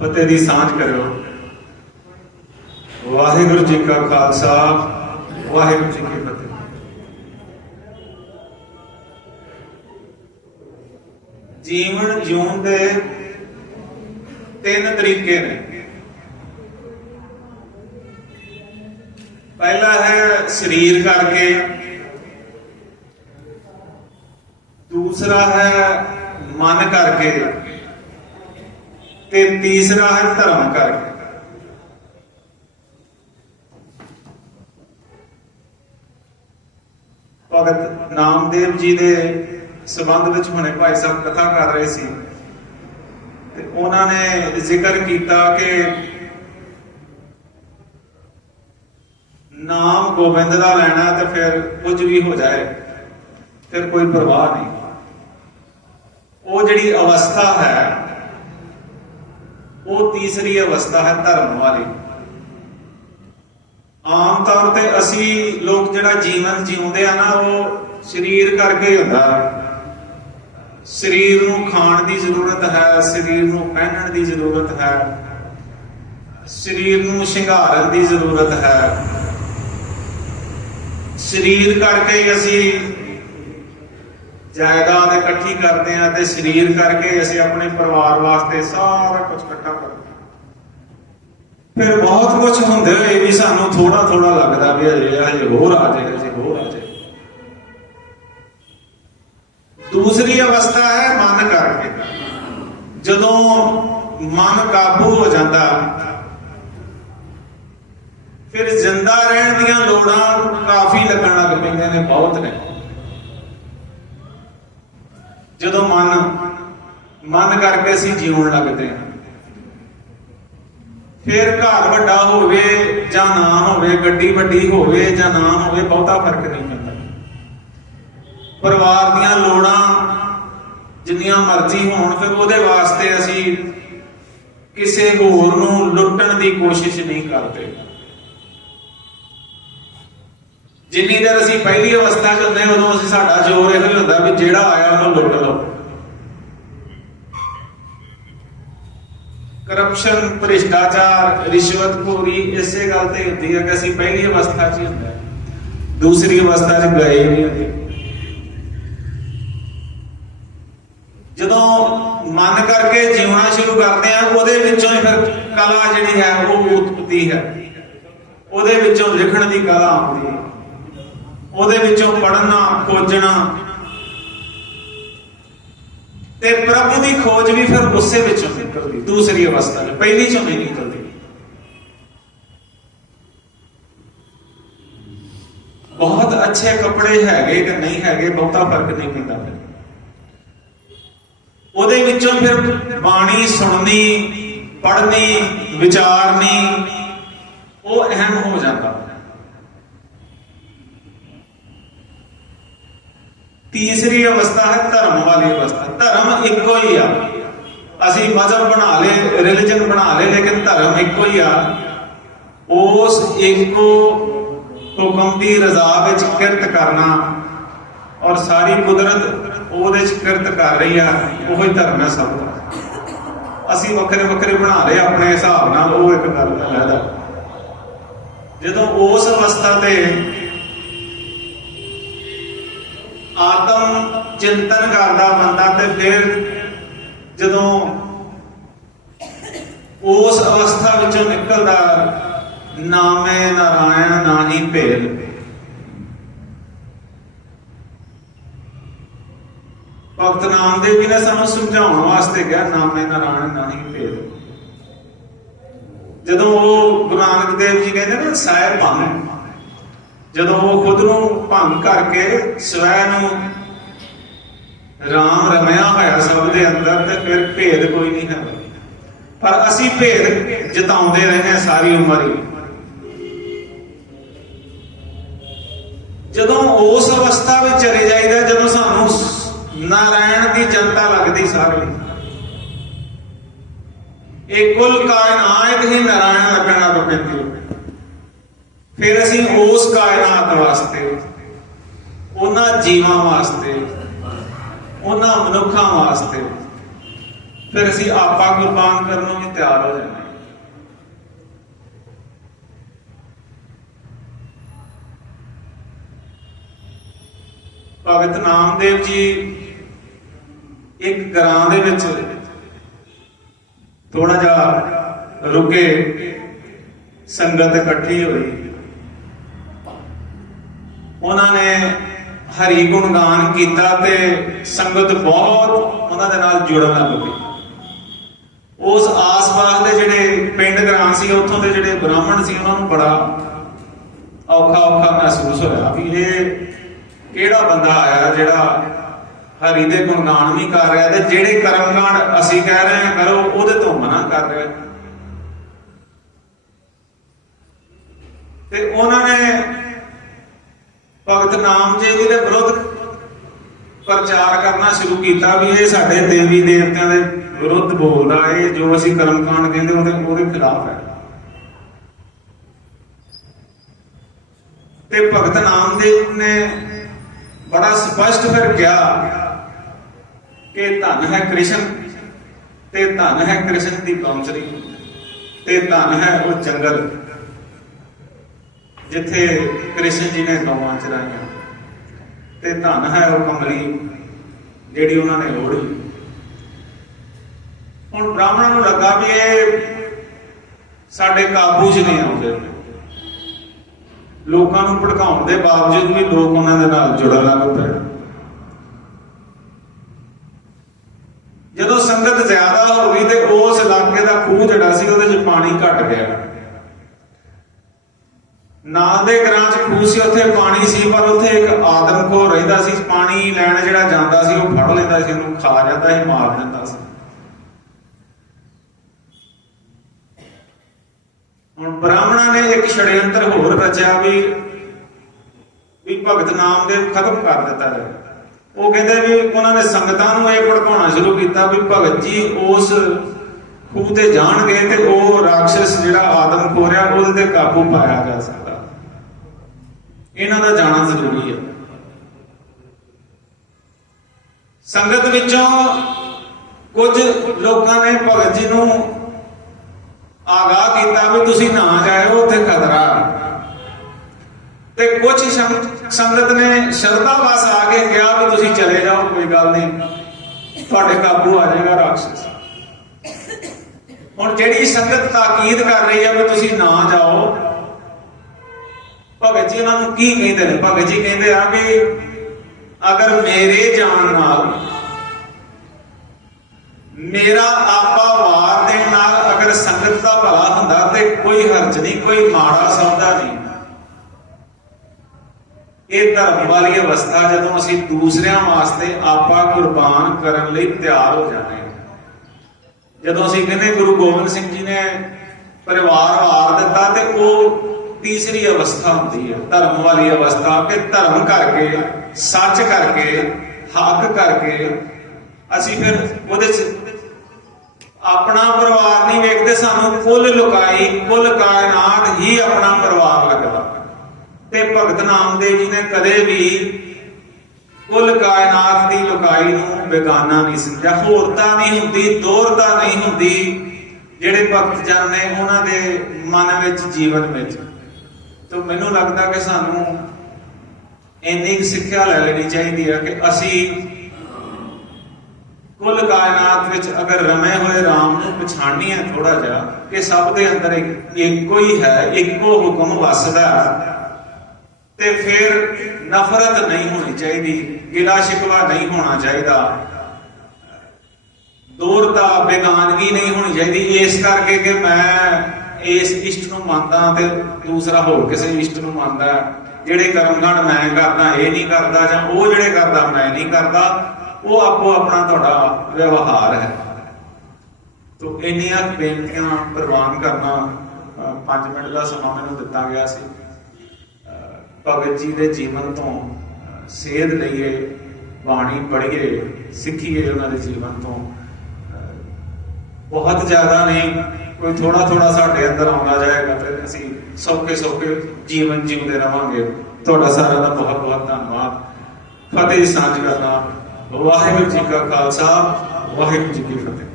ਫਤਿਹ ਦੀ ਸਾਂਝ ਕਰਿਓ। ਵਾਹਿਗੁਰੂ ਜੀ ਕਾ ਖਾਲਸਾ, ਵਾਹਿਗੁਰੂ ਜੀ ਕੀ ਫਤਿਹ। ਜੀਵਨ ਜਿਉਣ ਦੇ ਤਿੰਨ ਤਰੀਕੇ ਨੇ। ਪਹਿਲਾ ਹੈ ਸਰੀਰ ਕਰਕੇ। ਦੂਸਰਾ ਹੈ ਮਨ ਕਰਕੇ। ਤੇ ਤੀਸਰਾ ਹੈ ਧਰਮ ਕਰਕੇ ਭਗਤ ਨਾਮਦੇਵ ਜੀ ਦੇ ਸਬੰਧ ਵਿੱਚ ਹੁਣੇ ਭਾਈ ਸਾਹਿਬ ਕਥਾ ਕਰ ਰਹੇ ਸੀ। ਤੇ ਉਹਨਾਂ ਨੇ ਜ਼ਿਕਰ ਕੀਤਾ ਕਿ ਨਾਮ ਗੋਬਿੰਦ ਦਾ ਲੈਣਾ ਤੇ ਫਿਰ ਕੁਝ ਵੀ ਹੋ ਜਾਏ, ਫਿਰ ਕੋਈ ਪਰਵਾਹ ਨਹੀਂ। ਉਹ ਜਿਹੜੀ ਅਵਸਥਾ ਹੈ ਉਹ ਤੀਸਰੀ ਅਵਸਥਾ ਹੈ ਧਰਮ ਵਾਲੀ। ਆਮ ਤੌਰ ਤੇ ਅਸੀਂ ਲੋਕ ਜਿਹੜਾ ਜੀਵਨ ਜਿਉਂਦੇ ਆ ਨਾ, ਉਹ ਸਰੀਰ ਕਰਕੇ ਹੀ ਹੁੰਦਾ। ਸਰੀਰ ਨੂੰ ਖਾਣ ਦੀ ਜ਼ਰੂਰਤ ਹੈ, ਸਰੀਰ ਨੂੰ ਪਹਿਨਣ ਦੀ ਜ਼ਰੂਰਤ ਹੈ। ਸਰੀਰ ਨੂੰ ਸ਼ਿੰਗਾਰਨ ਦੀ ਜ਼ਰੂਰਤ ਹੈ। ਸਰੀਰ ਕਰਕੇ ਹੀ ਅਸੀਂ ਜਾਇਦਾਦ ਇਕੱਠੀ ਕਰਦੇ ਆ ਤੇ ਸਰੀਰ ਕਰਕੇ ਅਸੀਂ ਆਪਣੇ ਪਰਿਵਾਰ ਵਾਸਤੇ ਸਾਰਾ ਕੁਝ ਇਕੱਠਾ ਕਰਦੇ ਹਾਂ। ਫਿਰ ਬਹੁਤ ਕੁਝ ਹੁੰਦੇ ਹੋਏ ਵੀ ਸਾਨੂੰ ਥੋੜਾ ਥੋੜਾ ਲੱਗਦਾ ਵੀ ਹਜੇ ਹਜੇ ਹੋਰ ਆ ਜਾਏ, ਹਜੇ ਹੋਰ ਆ ਜਾਏ। ਦੂਸਰੀ ਅਵਸਥਾ ਹੈ ਮਨ ਕਰਕੇ। ਜਦੋਂ ਮਨ ਕਾਬੂ ਹੋ ਜਾਂਦਾ, ਫਿਰ ਜ਼ਿੰਦਾ ਰਹਿਣ ਦੀਆਂ ਲੋੜਾਂ ਕਾਫੀ ਲੱਗਣ ਲੱਗ ਪੈਂਦੀਆਂ ਨੇ, ਬਹੁਤ ਨੇ। ਜਦੋਂ ਮਨ ਮਨ ਕਰਕੇ ਅਸੀਂ ਜਿਉਣ ਲੱਗਦੇ ਹਾਂ। ਫਿਰ ਘਰ ਵੱਡਾ ਹੋਵੇ ਜਾਂ ਨਾ ਹੋਵੇ, ਗੱਡੀ ਵੱਡੀ ਹੋਵੇ ਜਾਂ ਨਾ ਹੋਵੇ, ਬਹੁਤਾ ਫ਼ਰਕ ਨਹੀਂ ਪੈਂਦਾ। ਪਰਿਵਾਰ ਦੀਆਂ ਲੋੜਾਂ ਜਿੰਨੀਆਂ ਮਰਜ਼ੀ ਹੋਣ, ਫਿਰ ਉਹਦੇ ਵਾਸਤੇ ਅਸੀਂ ਕਿਸੇ ਹੋਰ ਨੂੰ ਲੁੱਟਣ ਦੀ ਕੋਸ਼ਿਸ਼ ਨਹੀਂ ਕਰਦੇ। ਜਿੰਨੀ ਦੇਰ ਅਸੀਂ ਪਹਿਲੀ ਅਵਸਥਾ 'ਚ ਹੁੰਦੇ ਹਾਂ, ਉਦੋਂ ਅਸੀਂ ਸਾਡਾ ਜ਼ੋਰ ਇਹੋ ਹੁੰਦਾ ਵੀ ਜਿਹੜਾ ਆਇਆ ਉਹਨੂੰ ਲੁੱਟ ਲਓ। ਕਰਪਸ਼ਨ ਭ੍ਰਿਸ਼ਟਾਚਾਰ ਰਿਸ਼ਵਤਖੋਰੀ ਇਸੇ ਗੱਲ ਤੇ ਹੁੰਦੀ ਹੈ ਕਿ ਅਸੀਂ ਪਹਿਲੀ ਅਵਸਥਾ 'ਚ ਹੀ ਦੂਸਰੀ ਅਵਸਥਾ 'ਚ ਗਏ ਨਹੀਂ ਹੁੰਦੇ ਜਦੋਂ ਮਨ ਕਰਕੇ ਜਿਉਣਾ ਸ਼ੁਰੂ ਕਰਦੇ ਆ ਉਹਦੇ ਵਿੱਚੋਂ ਹੀ ਫਿਰ ਕਲਾ ਜਿਹੜੀ ਹੈ ਉਹ ਉਤਪਤੀ ਹੈ। ਉਹਦੇ ਵਿੱਚੋਂ ਲਿਖਣ ਦੀ ਕਲਾ ਆਉਂਦੀ ਹੈ। ਉਹਦੇ ਵਿੱਚੋਂ ਪੜ੍ਹਨਾ, ਖੋਜਣਾ। ਤੇ ਪ੍ਰਭੂ ਦੀ ਖੋਜ ਵੀ ਫਿਰ ਗੁੱਸੇ ਵਿੱਚੋਂ ਨਿਕਲਦੀ, ਦੂਸਰੀ ਅਵਸਥਾ 'ਚ, ਪਹਿਲੀ 'ਚੋਂ ਨਹੀਂ ਨਿਕਲਦੀ। ਬਹੁਤ ਅੱਛੇ ਕੱਪੜੇ ਹੈਗੇ ਕਿ ਨਹੀਂ ਹੈਗੇ, ਬਹੁਤਾ ਫ਼ਰਕ ਨਹੀਂ ਪੈਂਦਾ ਉਹਦੇ ਵਿੱਚੋਂ ਫਿਰ ਬਾਣੀ ਸੁਣਨੀ, ਪੜ੍ਹਨੀ, ਵਿਚਾਰਨੀ, ਉਹ ਅਹਿਮ ਹੋ ਜਾਂਦਾ। ਤੀਸਰੀ ਅਵਸਥਾ ਹੈ ਧਰਮ ਵਾਲੀ ਅਵਸਥਾ। ਧਰਮ ਇੱਕੋ ਹੀ ਆ। ਅਸੀਂ ਮਜ਼ਹਬ ਬਣਾ ਲਏ ਰਿਲੀਜਨ ਬਣਾ ਲਏ, ਲੇਕਿਨ ਧਰਮ ਇੱਕੋ ਹੀ ਆ। ਉਸ ਇੱਕੋ ਹੁਕਮ ਦੀ ਰਜ਼ਾ ਵਿੱਚ ਕਿਰਤ ਕਰਨਾ ਔਰ ਸਾਰੀ ਕੁਦਰਤ ਉਹਦੇ ਚ ਕਿਰਤ ਕਰ ਰਹੀ ਆ, ਉਹ ਹੀ ਧਰਮ ਹੈ ਸਭ ਦਾ। ਅਸੀਂ ਵੱਖਰੇ ਵੱਖਰੇ ਬਣਾ ਲਏ ਆਪਣੇ ਹਿਸਾਬ ਨਾਲ, ਉਹ ਇੱਕ ਗੱਲ ਹੈ ਜਦੋਂ ਉਸ ਅਵਸਥਾ ਤੇ ਆਤਮ ਚਿੰਤਨ ਕਰਦਾ ਬੰਦਾ ਤੇ ਫਿਰ ਜਦੋਂ ਉਸ ਅਵਸਥਾ ਵਿੱਚੋਂ ਨਿਕਲਦਾ, ਨਾਮੇ ਨਾਰਾਇਣ ਨਾਹੀ ਭੇਲ। ਭਗਤ ਨਾਮਦੇਵ ਜੀ ਨੇ ਸਾਨੂੰ ਸਮਝਾਉਣ ਵਾਸਤੇ ਕਿਹਾ, ਨਾਮੇ ਨਾਰਾਇਣ ਨਾਹੀ ਭੇਲ। ਜਦੋਂ ਉਹ ਗੁਰੂ ਨਾਨਕ ਦੇਵ ਜੀ ਕਹਿੰਦੇ ਨੇ ਸਾਹਿਬ ਭੰਗ। ਜਦੋਂ ਉਹ ਖੁਦ ਨੂੰ ਭੰਗ ਕਰਕੇ ਸਵੈ ਨੂੰ ਰਾਮ ਰਮਿਆ ਹੋਇਆ ਸਭ ਦੇ ਅੰਦਰ ਤੇ ਫਿਰ ਭੇਦ ਕੋਈ ਨਹੀਂ ਹੈ। ਪਰ ਅਸੀਂ ਭੇਦ ਜਤਾਉਂਦੇ ਰਹੇ ਹਾਂ ਸਾਰੀ ਉਮਰ ਹੀ। ਜਦੋਂ ਉਸ ਅਵਸਥਾ ਵਿੱਚ ਚਲੇ ਜਾਈਦਾ, ਜਦੋਂ ਸਾਨੂੰ ਨਾਰਾਇਣ ਦੀ ਜਨਤਾ ਲੱਗਦੀ ਸਾਰੀ। ਇਹ ਕੁੱਲ ਕਾਇਨਾਤ ਹੀ ਨਾਰਾਇਣ ਲੱਗਣ ਲੱਗ ਪੈਂਦੀ। ਹੈ ਫਿਰ ਅਸੀਂ ਉਸ ਕਾਇਨਾਤ ਵਾਸਤੇ, ਉਹਨਾਂ ਜੀਵਾਂ ਵਾਸਤੇ, ਉਹਨਾਂ ਮਨੁੱਖਾਂ ਵਾਸਤੇ ਫਿਰ ਅਸੀਂ ਆਪਾ ਕੁਰਬਾਨ ਕਰਨ ਨੂੰ ਵੀ ਤਿਆਰ ਹੋ ਜਾਂਦੇ ਭਗਤ ਨਾਮਦੇਵ ਜੀ ਇੱਕ ਗ੍ਰਾਂ ਦੇ ਵਿੱਚ ਥੋੜਾ ਜਿਹਾ ਰੁਕੇ, ਸੰਗਤ ਇਕੱਠੀ ਹੋਈ। ਉਹਨਾਂ ਨੇ ਹਰੀ ਗੁਣਗਾਨ ਕੀਤਾ ਤੇ ਸੰਗਤ ਬਹੁਤ ਉਹਨਾਂ ਦੇ ਨਾਲ ਜੁੜਨ ਲੱਗ ਪਈ। ਉਸ ਆਸ-ਪਾਸ ਦੇ ਜਿਹੜੇ ਪਿੰਡ ਗ੍ਰਾਂ ਸੀ, ਉੱਥੋਂ ਦੇ ਜਿਹੜੇ ਬ੍ਰਾਹਮਣ ਸੀ, ਉਹਨਾਂ ਨੂੰ ਬੜਾ ਔਖਾ ਔਖਾ ਮਹਿਸੂਸ ਹੋਇਆ ਵੀ ਇਹ ਕਿਹੜਾ ਬੰਦਾ ਆਇਆ ਜਿਹੜਾ ਹਰੀ ਦੇ ਗੁਣਗਾਨ ਵੀ ਕਰ ਰਿਹਾ ਤੇ ਜਿਹੜੇ ਕਰਮਗਾਨ ਅਸੀਂ ਕਹਿ ਰਹੇ ਹਾਂ ਕਰੋ, ਉਹਦੇ ਤੋਂ ਮਨਾ ਕਰ ਰਿਹਾ। ਤੇ ਉਹਨਾਂ ਨੇ ਭਗਤ ਨਾਮ ਜੀ ਦੇ ਵਿਰੁੱਧ ਪ੍ਰਚਾਰ ਕਰਨਾ ਸ਼ੁਰੂ ਕੀਤਾ ਵੀ ਇਹ ਸਾਡੇ ਦੇਵੀ ਦੇਵਤਿਆਂ ਦੇ ਵਿਰੁੱਧ ਬੋਲਦਾ ਇਹ ਜੋ ਅਸੀਂ ਕਰਮਕਾਂਡ ਕਹਿੰਦੇ ਉਹਦੇ ਉਹਦੇ ਖਿਲਾਫ ਹੈ। ਤੇ ਭਗਤ ਨਾਮਦੇਵ ਨੇ ਬੜਾ ਸਪਸ਼ਟ ਫਿਰ ਕਿਹਾ ਕਿ ਧਨ ਹੈ ਕ੍ਰਿਸ਼ਨ ਤੇ ਧਨ ਹੈ ਕ੍ਰਿਸ਼ਨ ਦੀ ਕੌਂਸਰੀ ਤੇ ਧਨ ਹੈ ਉਹ ਜੰਗਲ। ਜਿੱਥੇ ਕ੍ਰਿਸ਼ਨ ਜੀ ਨੇ ਗਊਆਂ ਚਰਾਈਆਂ ਤੇ ਧਨ ਹੈ ਉਹ ਕਮਲੀ ਜਿਹੜੀ ਉਹਨਾਂ ਨੇ ਲੋੜੀ ਹੁਣ ਬ੍ਰਾਹਮਣਾਂ ਨੂੰ ਲੱਗਾ ਵੀ ਇਹ ਸਾਡੇ ਕਾਬੂ 'ਚ ਨਹੀਂ ਆਉਂਦੇ। ਲੋਕਾਂ ਨੂੰ ਭੜਕਾਉਣ ਦੇ ਬਾਵਜੂਦ ਵੀ ਲੋਕ ਉਹਨਾਂ ਦੇ ਨਾਲ ਜੁੜਨ ਲੱਗ ਪਏ। ਜਦੋਂ ਸੰਗਤ ਜ਼ਿਆਦਾ ਹੋ ਗਈ ਤੇ ਉਸ ਇਲਾਕੇ ਦਾ ਖੂਹ ਜਿਹੜਾ ਸੀ, ਉਹਦੇ 'ਚ ਪਾਣੀ ਘਟ ਗਿਆ। ਨਾਲ ਦੇ ਗ੍ਰਾਂ 'ਚ ਖੂਹ ਸੀ, ਉੱਥੇ ਪਾਣੀ ਸੀ, ਪਰ ਉੱਥੇ ਇੱਕ ਆਦਮ ਆਦਮਖੋਰ ਰਹਿੰਦਾ ਸੀ, ਪਾਣੀ ਲੈਣ ਜਿਹੜਾ ਜਾਂਦਾ ਸੀ, ਉਹ ਫੜ ਲੈਂਦਾ ਸੀ, ਉਹਨੂੰ ਖਾ ਜਾਂਦਾ ਸੀ, ਮਾਰ ਦਿੰਦਾ ਸੀ। ਹੁਣ ਬ੍ਰਾਹਮਣਾਂ ਨੇ ਇੱਕ ਛੜਯੰਤਰ ਹੋਰ ਰਚਿਆ ਵੀ ਵੀ ਭਗਤ ਨਾਮਦੇਵ ਖਤਮ ਕਰ ਦਿੱਤਾ ਜਾਵੇ ਉਹ ਕਹਿੰਦੇ ਵੀ ਉਹਨਾਂ ਨੇ ਸੰਗਤਾਂ ਨੂੰ ਇਹ ਭੜਕਾਉਣਾ ਸ਼ੁਰੂ ਕੀਤਾ ਵੀ ਭਗਤ ਜੀ ਉਸ ਖੂਹ ਤੇ ਜਾਣਗੇ ਤੇ ਉਹ ਰਾਖਸ਼ ਜਿਹੜਾ ਆਦਮ ਖੋਰਿਆ ਉਹਦੇ ਤੇ ਕਾਬੂ ਪਾਇਆ ਜਾ ਸਕਦਾ। ਇਹਨਾਂ ਦਾ ਜਾਣਾ ਜ਼ਰੂਰੀ ਹੈ। ਸੰਗਤ ਵਿੱਚੋਂ ਕੁਝ ਲੋਕਾਂ ਨੇ ਭਗਤ ਜੀ ਨੂੰ ਆਗਾਹ ਕੀਤਾ ਵੀ ਤੁਸੀਂ ਨਾ ਜਾਇਓ, ਉੱਥੇ ਖਤਰਾ। ਤੇ ਕੁਝ ਸੰਗਤ ਨੇ ਸ਼ਰਧਾ ਵਾਸ ਆ ਕੇ ਕਿਹਾ ਵੀ ਤੁਸੀਂ ਚਲੇ ਜਾਓ, ਕੋਈ ਗੱਲ ਨਹੀਂ। ਤੁਹਾਡੇ ਕਾਬੂ ਆ ਜਾਏਗਾ ਰਾਖਸ਼। ਹੁਣ ਜਿਹੜੀ ਸੰਗਤ ਤਾਕੀਦ ਕਰ ਰਹੀ ਹੈ ਵੀ ਤੁਸੀਂ ਨਾ ਜਾਓ ਭਗਤ ਜੀ ਉਹਨਾਂ ਨੂੰ ਕੀ ਕਹਿੰਦੇ ਨੇ ਭਗਤ ਜੀ ਕਹਿੰਦੇ ਆ ਕਿ ਅਗਰ ਮੇਰੇ ਜਾਣ ਨਾਲ, ਮੇਰਾ ਆਪਾ ਵਾਰ ਦੇਣ ਨਾਲ ਅਗਰ ਸੰਗਤ ਦਾ ਭਲਾ ਹੁੰਦਾ ਤੇ ਕੋਈ ਹਰਜ ਨਹੀਂ, ਕੋਈ ਮਾੜਾ ਸੌਦਾ ਨਹੀਂ। ਇਹ ਧਰਮ ਵਾਲੀ ਅਵਸਥਾ ਜਦੋਂ ਅਸੀਂ ਦੂਸਰਿਆਂ ਵਾਸਤੇ ਆਪਾ ਕੁਰਬਾਨ ਕਰਨ ਲਈ ਤਿਆਰ ਹੋ ਜਾਂਦੇ ਹਾਂ। ਜਦੋਂ ਅਸੀਂ ਕਹਿੰਦੇ ਗੁਰੂ ਗੋਬਿੰਦ ਸਿੰਘ ਜੀ ਨੇ ਪਰਿਵਾਰ ਵਾਰ ਦਿੱਤਾ ਤੇ ਉਹ ਤੀਸਰੀ ਅਵਸਥਾ ਹੁੰਦੀ ਹੈ ਧਰਮ ਵਾਲੀ ਅਵਸਥਾ ਕਿ ਧਰਮ ਕਰਕੇ, ਸੱਚ ਕਰਕੇ, ਹੱਕ ਕਰਕੇ, ਅਸੀਂ ਫਿਰ ਉਹਦੇ ਚ ਆਪਣਾ ਪਰਿਵਾਰ ਨਹੀਂ ਵੇਖਦੇ ਸਾਨੂੰ, ਕੁੱਲ ਲੁਕਾਈ, ਕੁੱਲ ਕਾਇਨਾਤ ਹੀ ਆਪਣਾ ਪਰਿਵਾਰ ਲੱਗਦਾ। ਤੇ ਭਗਤ ਨਾਮਦੇਵ ਜੀ ਨੇ ਕਦੇ ਵੀ ਕੁੱਲ ਕਾਇਨਾਤ ਦੀ ਲੁਕਾਈ ਨੂੰ ਬੇਗਾਨਾ ਨਹੀਂ ਸਮਝਿਆ। ਹੋਰਤਾ ਨਹੀਂ ਹੁੰਦੀ, ਦੋਰਤਾ ਨਹੀਂ ਹੁੰਦੀ, ਜਿਹੜੇ ਭਗਤ ਜਨ ਨੇ ਉਹਨਾਂ ਦੇ ਮਨ ਵਿੱਚ, ਜੀਵਨ ਵਿੱਚ। ਤਾਂ ਮੈਨੂੰ ਲੱਗਦਾ ਕਿ ਸਾਨੂੰ ਇੰਨੀ ਕੁ ਸਿੱਖਿਆ ਲੈ ਲੈਣੀ ਚਾਹੀਦੀ ਹੈ ਕਿ ਅਸੀਂ ਕੁੱਲ ਕਾਇਨਾਤ ਵਿੱਚ ਅਗਰ ਰਮੇ ਹੋਏ ਰਾਮ ਨੂੰ ਪਛਾਣਨੀ ਥੋੜਾ ਜਿਹਾ, ਕਿ ਸਭ ਦੇ ਅੰਦਰ ਇੱਕੋ ਹੀ ਹੈ, ਇੱਕੋ ਹੁਕਮ ਵਸਦਾ ਤੇ ਫਿਰ ਨਫ਼ਰਤ ਨਹੀਂ ਹੋਣੀ ਚਾਹੀਦੀ, ਗਿਲਾ ਸ਼ਿਕਵਾ ਨਹੀਂ ਹੋਣਾ ਚਾਹੀਦਾ। ਦੂਰਤਾ, ਬੇਗਾਨਗੀ ਨਹੀਂ ਹੋਣੀ ਚਾਹੀਦੀ। ਇਸ ਕਰਕੇ ਕਿ ਮੈਂ ਇਸ ਇਸ਼ਟ ਨੂੰ ਮੰਨਦਾ ਤੇ ਦੂਸਰਾ ਹੋਰ ਕਿਸੇ ਇਸ਼ਟ ਨੂੰ ਮੰਨਦਾ ਜਿਹੜੇ ਕਰਮਗਣ ਮੈਂ ਕਰਦਾ, ਇਹ ਨਹੀਂ ਕਰਦਾ ਜਾਂ ਉਹ ਜਿਹੜੇ ਕਰਦਾ, ਮੈਂ ਨਹੀਂ ਕਰਦਾ, ਉਹ ਆਪੋ ਆਪਣਾ ਤੁਹਾਡਾ ਵਿਵਹਾਰ ਹੈ। ਤੋ ਇੰਨੀਆਂ ਬੇਨਤੀਆਂ ਪ੍ਰਵਾਨ ਕਰਨਾ 5 ਮਿੰਟ ਦਾ ਸਮਾਂ ਮੈਨੂੰ ਦਿੱਤਾ ਗਿਆ ਸੀ। ਭਗਤ ਜੀ ਦੇ ਜੀਵਨ ਤੋਂ ਸੇਧ ਲਈਏ, ਬਾਣੀ ਪੜ੍ਹੀਏ, ਸਿੱਖੀਏ ਉਹਨਾਂ ਦੇ ਜੀਵਨ ਤੋਂ। ਬਹੁਤ ਜ਼ਿਆਦਾ ਨਹੀਂ ਕੋਈ ਥੋੜਾ ਥੋੜਾ ਸਾਡੇ ਅੰਦਰ ਆਉਂਦਾ ਜਾਏਗਾ ਫਿਰ ਅਸੀਂ ਸੌਖੇ ਸੌਖੇ ਜੀਵਨ ਜਿਉਂਦੇ ਰਵਾਂਗੇ। ਤੁਹਾਡਾ ਸਾਰਿਆਂ ਦਾ ਬਹੁਤ ਬਹੁਤ ਧੰਨਵਾਦ। ਫਤਿਹ ਸਾਂਝ ਕਰਨਾ। ਵਾਹਿਗੁਰੂ ਜੀ ਕਾ ਖਾਲਸਾ, ਵਾਹਿਗੁਰੂ ਜੀ ਕੀ ਫਤਿਹ।